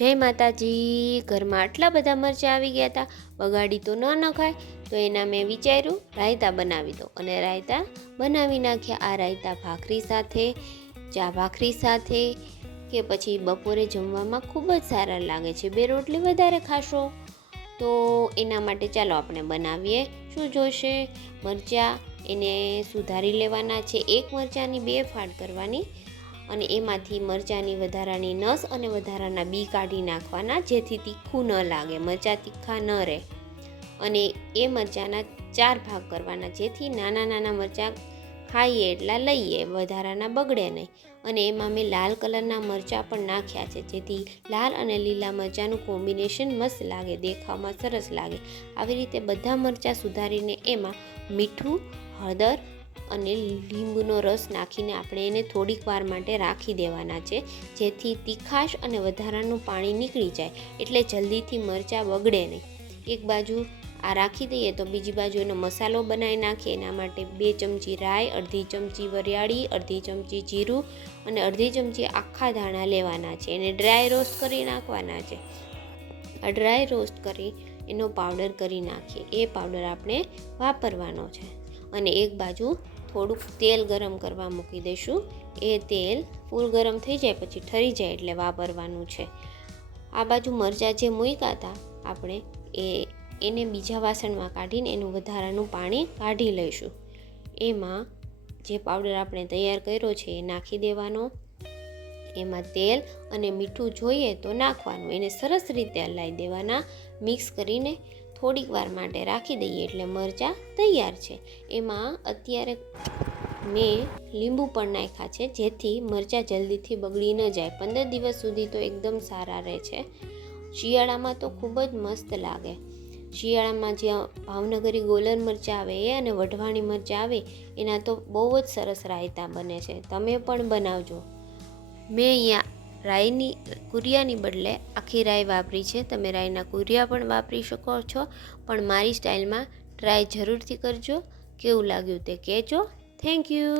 જય માતાજી। ઘરમાં આટલા બધા મરચાં આવી ગયા હતા, બગાડી તો ન નખાય, તો એના મેં વિચાર્યું રાયતા બનાવી દો અને રાયતા બનાવી નાખ્યા। આ રાયતા ભાખરી સાથે, ચા ભાખરી સાથે કે પછી બપોરે જમવામાં ખૂબ જ સારા લાગે છે। બે રોટલી વધારે ખાશો તો એના માટે ચાલો આપણે બનાવીએ। શું જોઈશે? મરચાં, એને સુધારી લેવાના છે। એક મરચાંની 2 ફાડ કરવાની અને એમાંથી મરચાંની વધારાની નસ અને વધારાના બી કાઢી નાખવાના, જેથી તીખું ન લાગે, મરચાં તીખા ન રહે। અને એ મરચાંના 4 ભાગ કરવાના, જેથી નાના નાના મરચાં ખાઈએ એટલા લઈએ, વધારાના બગડે નહીં। અને એમાં મેં લાલ કલરના મરચાં પણ નાખ્યા છે, જેથી લાલ અને લીલા મરચાંનું કોમ્બિનેશન મસ્ત લાગે, દેખાવમાં સરસ લાગે। આવી રીતે બધા મરચાં સુધારીને એમાં મીઠું, હળદર અને લીંબુનો રસ નાખીને આપણે એને થોડીક વાર માટે રાખી દેવાના છે, જેથી તીખાશ અને વધારાનું પાણી નીકળી જાય, એટલે જલ્દીથી મરચાં બગડે નહીં। એક બાજુ આ રાખી દઈએ તો બીજી બાજુ એનો મસાલો બનાવી નાખીએ। એના માટે 2 ચમચી રાઈ, અડધી ચમચી વરિયાળી, અડધી ચમચી જીરું અને અડધી ચમચી આખા ધાણા લેવાના છે, એને ડ્રાય રોસ્ટ કરી નાખવાના છે। આ ડ્રાય રોસ્ટ કરી એનો પાવડર કરી નાખીએ, એ પાવડર આપણે વાપરવાનો છે। અને એક બાજુ થોડુંક તેલ ગરમ કરવા મૂકી દઈશું, એ તેલ ફૂલ ગરમ થઈ જાય પછી ઠરી જાય એટલે વાપરવાનું છે। આ બાજુ મરચાં જે મૂક્યા હતા આપણે એને બીજા વાસણમાં કાઢીને એનું વધારાનું પાણી કાઢી લઈશું। એમાં જે પાવડર આપણે તૈયાર કર્યો છે એ નાખી દેવાનો, એમાં તેલ અને મીઠું જોઈએ તો નાખવાનું, એને સરસ રીતે હલાવી દેવાના। મિક્સ કરીને થોડીક વાર માટે રાખી દઈએ એટલે મરચાં તૈયાર છે। એમાં અત્યારે મેં લીંબુ પણ નાખ્યા છે, જેથી મરચાં જલ્દીથી બગડી ન જાય, 15 દિવસ સુધી તો એકદમ સારા રહે છે। શિયાળામાં તો ખૂબ જ મસ્ત લાગે। શિયાળામાં જે ભાવનગરી ગોલર મરચાં આવે એ અને વઢવાણી મરચાં આવે એના તો બહુ જ સરસ રાયતા બને છે, તમે પણ બનાવજો। મેં અહીંયા રાઈની કુરિયાની બદલે આખી રાઈ વાપરી છે, તમે રાઈના કુરિયા પણ વાપરી શકો છો, પણ મારી સ્ટાઇલમાં ટ્રાય જરૂરથી કરજો। કેવું લાગ્યું તે કહેજો। Thank you.